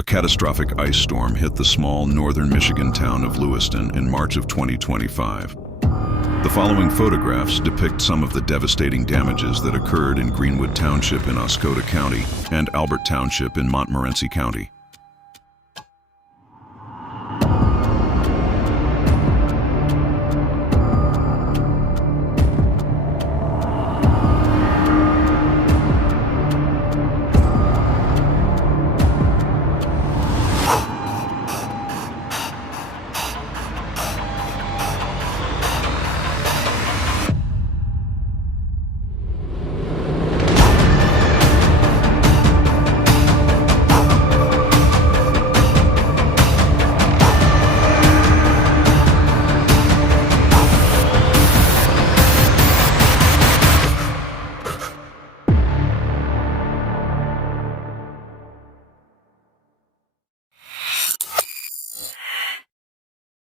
A catastrophic ice storm hit the small northern Michigan town of Lewiston in March of 2025. The following photographs depict some of the devastating damages that occurred in Greenwood Township in Oscoda County and Albert Township in Montmorency County.